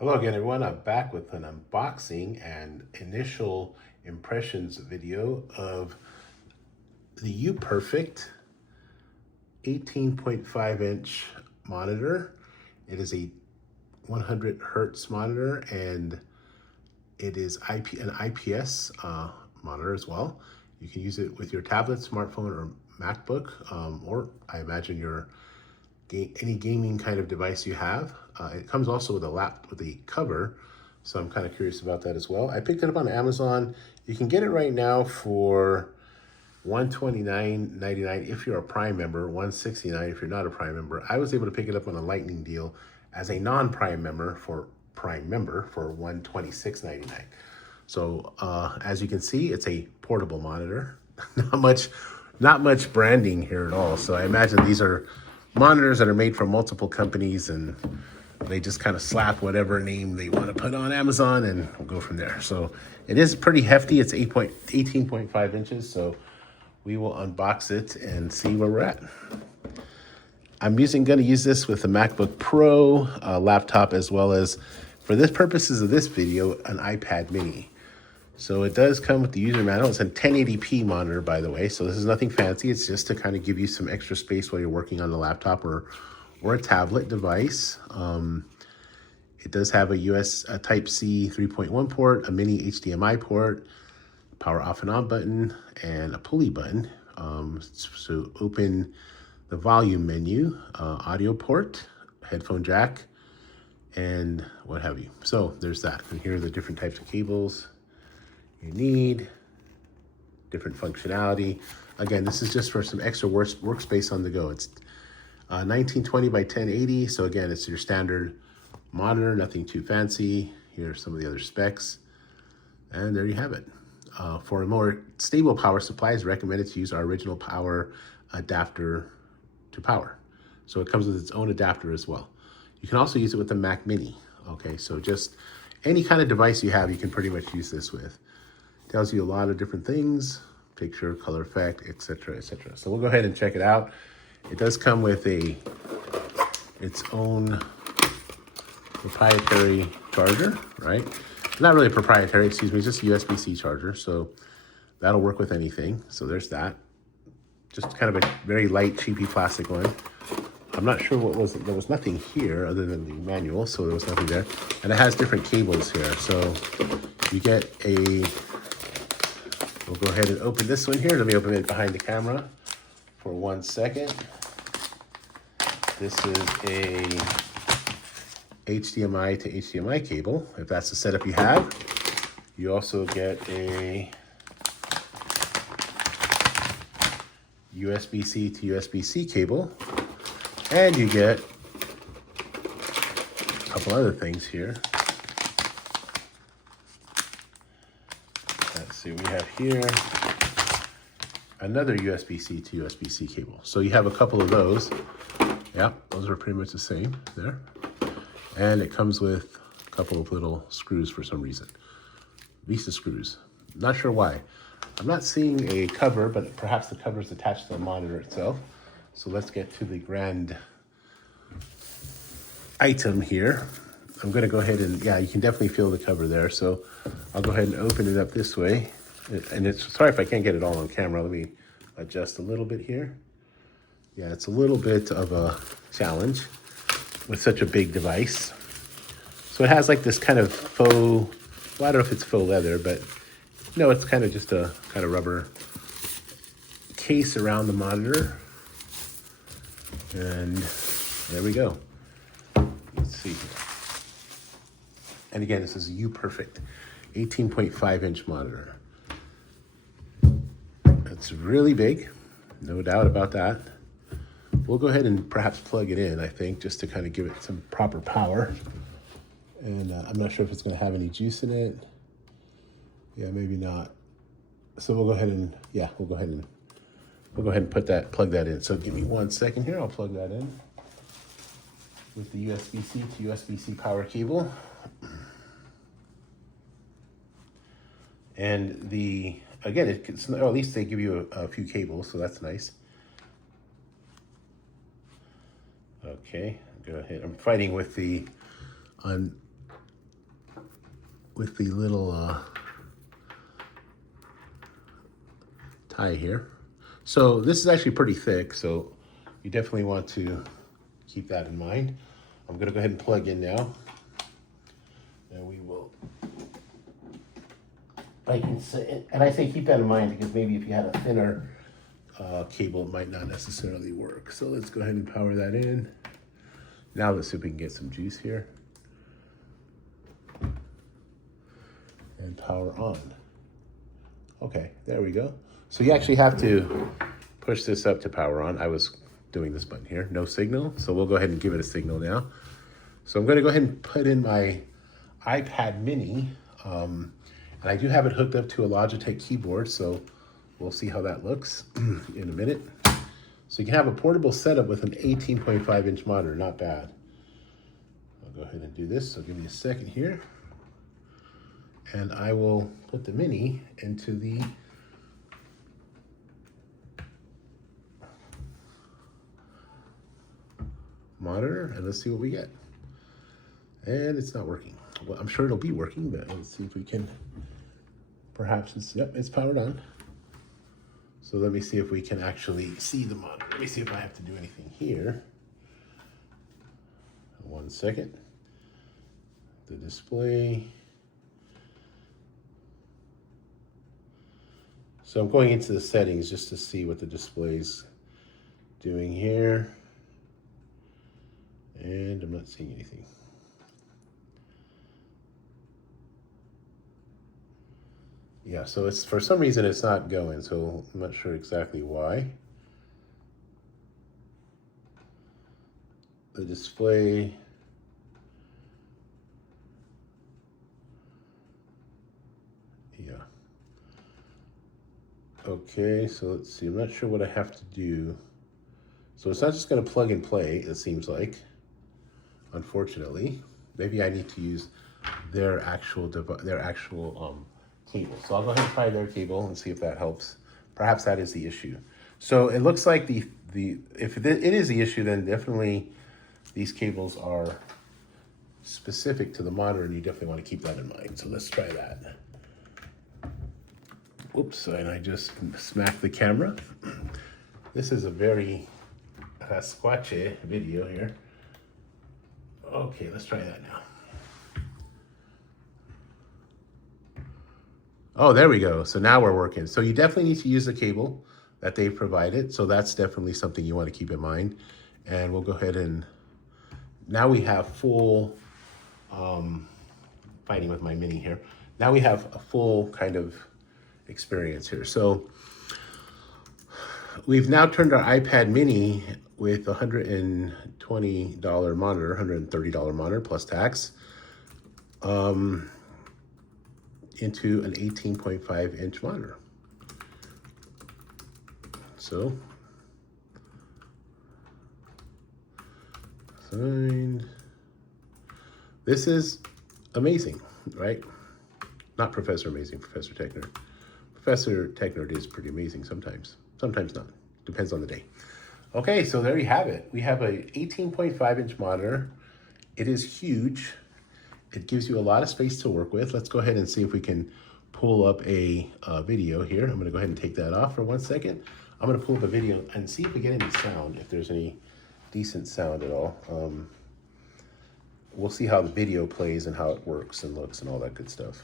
Hello again, everyone. I'm back with an unboxing and initial impressions video of the UPERFECT 18.5-inch monitor. It is a 100 hertz monitor, and it is an IPS monitor as well. You can use it with your tablet, smartphone, or MacBook, or I imagine your any gaming kind of device you have. It comes also with a cover, so I'm kind of curious about that as well. I picked it up on Amazon. You can get it right now for $129.99 if you're a Prime member, $169 if you're not a Prime member. I was able to pick it up on a lightning deal as a non-Prime member for $126.99. So as you can see, it's a portable monitor. Not much branding here at all. So I imagine these are monitors that are made from multiple companies, and they just kind of slap whatever name they want to put on Amazon and we'll go from there. So it is pretty hefty. It's 18.5 inches. So we will unbox it and see where we're at. I'm going to use this with a MacBook Pro laptop, as well as, for this purposes of this video, an iPad mini. So it does come with the user manual. It's a 1080p monitor, by the way, so this is nothing fancy. It's just to kind of give you some extra space while you're working on the laptop or a tablet device. It does have a Type-C 3.1 port, a mini HDMI port, power off and on button, and a pulley button. So open the volume menu, audio port, headphone jack, and what have you. So there's that. And here are the different types of cables you need, different functionality. Again, this is just for some extra workspace on the go. It's 1920 by 1080. So again, it's your standard monitor, nothing too fancy. Here are some of the other specs. And there you have it. For a more stable power supply, it's recommended to use our original power adapter to power. So it comes with its own adapter as well. You can also use it with the Mac Mini. Okay, so just any kind of device you have, you can pretty much use this with. Tells you a lot of different things, picture, color effect, etc., etc. So we'll go ahead and check it out. It does come with its own proprietary charger, right? Not really proprietary, excuse me, just a USB-C charger. So that'll work with anything. So there's that. Just kind of a very light, cheapy plastic one. I'm not sure there was nothing here other than the manual, so there was nothing there. And it has different cables here. So you get we'll go ahead and open this one here. Let me open it behind the camera for 1 second. This is a HDMI to HDMI cable, if that's the setup you have. You also get a USB-C to USB-C cable, and you get a couple other things here. Let's see, we have here another USB-C to USB-C cable. So you have a couple of those. Yeah, those are pretty much the same there. And it comes with a couple of little screws for some reason. Visa screws. Not sure why. I'm not seeing a cover, but perhaps the cover is attached to the monitor itself. So let's get to the grand item here. I'm going to go ahead and, yeah, you can definitely feel the cover there. So I'll go ahead and open it up this way. And sorry if I can't get it all on camera. Let me adjust a little bit here. Yeah, it's a little bit of a challenge with such a big device. So it has like this kind of faux, well, I don't know if it's faux leather, but no, it's kind of just a kind of rubber case around the monitor. And there we go. Let's see. And again, this is a UPERFECT 18.5-inch monitor. It's really big, no doubt about that. We'll go ahead and perhaps plug it in, I think, just to kind of give it some proper power. And I'm not sure if it's going to have any juice in it. Yeah, maybe not. So we'll go ahead and, yeah, we'll go ahead and plug that in. So give me 1 second here. I'll plug that in with the USB-C to USB-C power cable. And again, or at least they give you a few cables, so that's nice. Okay, go ahead. I'm fighting with the with the little tie here. So this is actually pretty thick, so you definitely want to keep that in mind. I'm gonna go ahead and plug in now. And we will, I can say, and I say keep that in mind because maybe if you had a thinner cable, it might not necessarily work. So let's go ahead and power that in. Now let's see if we can get some juice here. And power on. Okay, there we go. So you actually have to push this up to power on. I was doing this button here, no signal. So we'll go ahead and give it a signal now. So I'm gonna go ahead and put in my iPad mini. And I do have it hooked up to a Logitech keyboard, so we'll see how that looks in a minute. So you can have a portable setup with an 18.5-inch monitor, not bad. I'll go ahead and do this, so give me a second here. And I will put the mini into the monitor, and let's see what we get. And it's not working. Well, I'm sure it'll be working, but let's see if we can, perhaps it's powered on. So let me see if we can actually see the monitor. Let me see if I have to do anything here. 1 second. The display. So I'm going into the settings just to see what the display's doing here. And I'm not seeing anything. Yeah, so it's, for some reason it's not going, so I'm not sure exactly why. The display. Yeah. Okay, so let's see, I'm not sure what I have to do. So it's not just gonna plug and play, it seems like, unfortunately. Maybe I need to use their actual cable. So I'll go ahead and try their cable and see if that helps. Perhaps that is the issue. So it looks like if it is the issue, then definitely these cables are specific to the monitor, and you definitely want to keep that in mind. So let's try that. Oops, and I just smacked the camera. This is a very squatchy video here. Okay, let's try that now. Oh, there we go. So now we're working. So you definitely need to use the cable that they've provided. So that's definitely something you want to keep in mind. And we'll go ahead and, now we have full, fighting with my mini here. Now we have a full kind of experience here. So we've now turned our iPad mini with a $120 monitor, $130 monitor plus tax, into an 18.5-inch monitor. So, signed. This is amazing, right? Not Professor Amazing, Professor Technerd. Professor Technerd is pretty amazing sometimes. Sometimes not. Depends on the day. Okay, so there you have it. We have a 18.5-inch monitor. It is huge. It gives you a lot of space to work with. Let's go ahead and see if we can pull up a video here. I'm gonna go ahead and take that off for 1 second. I'm gonna pull up a video and see if we get any sound, if there's any decent sound at all. We'll see how the video plays and how it works and looks and all that good stuff.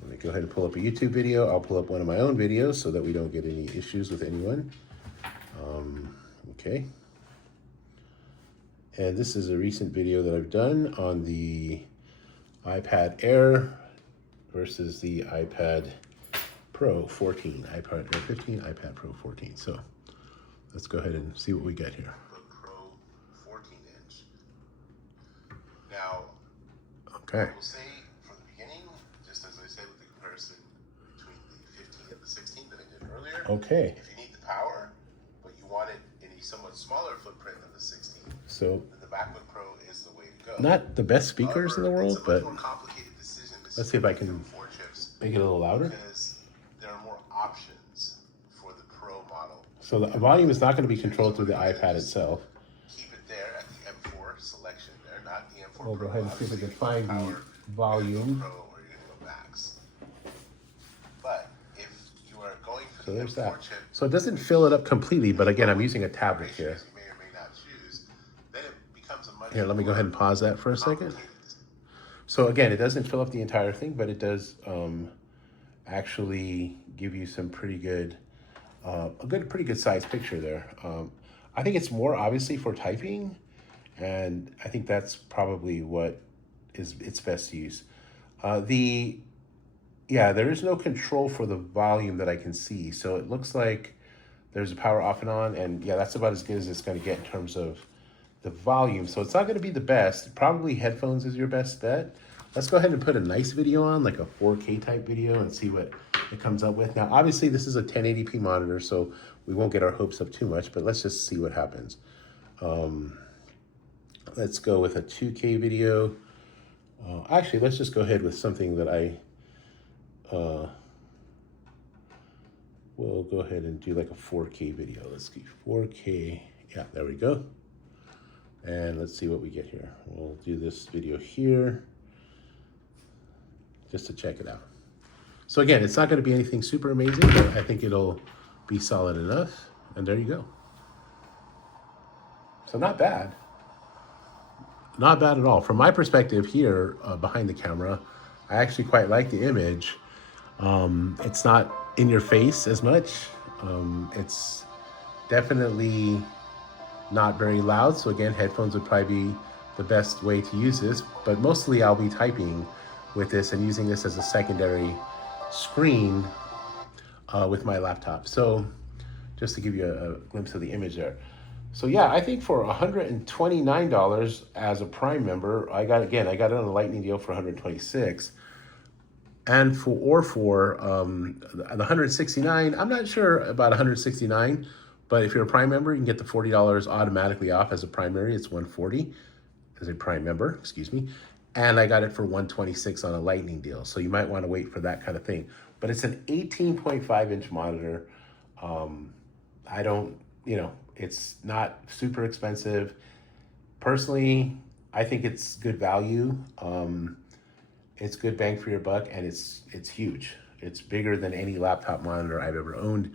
Let me go ahead and pull up a YouTube video. I'll pull up one of my own videos so that we don't get any issues with anyone. Okay. And this is a recent video that I've done on the iPad Air versus the iPad Pro 14, iPad Air 15, iPad Pro 14. So let's go ahead and see what we get here. Pro 14-inch. Now, okay. I will say from the beginning, just as I said with the comparison between the 15 and the 16 that I did earlier. Okay. If you need the power, but you want it in a somewhat smaller footprint than the 16. So the MacBook Pro is the way to go. Not the best speakers in the world, but let's see if I can make it a little louder. Because there are more options for the Pro model. So the volume is not going to be controlled through the iPad itself. Keep it there at the M4 selection there, not the M4 Pro. We'll go ahead and see if we can find volume. Pro or you're gonna go max. But if you are going for So the there's M4 that. chip, So it doesn't fill it up completely, but again, I'm using a tablet ratios here. you may or may not choose, then it becomes a much Here, let me go ahead and pause that for a second. complicated. So again, it doesn't fill up the entire thing, but it does actually give you some pretty good, pretty good size picture there. I think it's more obviously for typing, and I think that's probably what is its best use. Yeah, there is no control for the volume that I can see, so it looks like there's a power off and on, and yeah, that's about as good as it's going to get in terms of the volume. So it's not going to be the best. Probably headphones is your best bet. Let's go ahead and put a nice video on, like a 4K type video, and see what it comes up with. Now, obviously, this is a 1080p monitor, so we won't get our hopes up too much, but let's just see what happens. Let's go with a 2K video. Actually, let's just go ahead with something that we'll go ahead and do like a 4K video. Let's see, 4K. Yeah, there we go. And let's see what we get here. We'll do this video here just to check it out. So again, it's not going to be anything super amazing, but I think it'll be solid enough. And there you go. So not bad. Not bad at all. From my perspective here, behind the camera, I actually quite like the image. It's not in your face as much. It's definitely not very loud. So again, headphones would probably be the best way to use this, but mostly I'll be typing with this and using this as a secondary screen with my laptop. So just to give you a glimpse of the image there. So yeah, I think for $129 as a Prime member, I got it on a lightning deal for $126. And for the $169, I'm not sure about $169, but if you're a Prime member, you can get the $40 automatically off as a primary. It's $140 as a Prime member, excuse me. And I got it for $126 on a lightning deal. So you might want to wait for that kind of thing. But it's an 18.5-inch monitor. It's not super expensive. Personally, I think it's good value. It's good bang for your buck, and it's huge. It's bigger than any laptop monitor I've ever owned.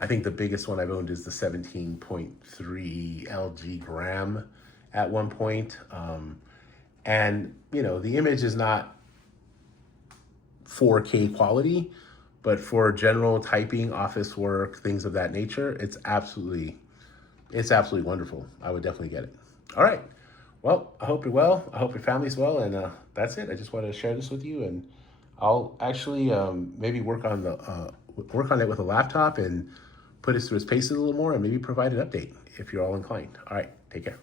I think the biggest one I've owned is the 17.3 LG Gram at one point. And the image is not 4K quality, but for general typing, office work, things of that nature, it's absolutely wonderful. I would definitely get it. All right. Well, I hope you're well. I hope your family's well. And that's it. I just wanted to share this with you. And I'll actually maybe work on it with a laptop and put it through its paces a little more and maybe provide an update if you're all inclined. All right. Take care.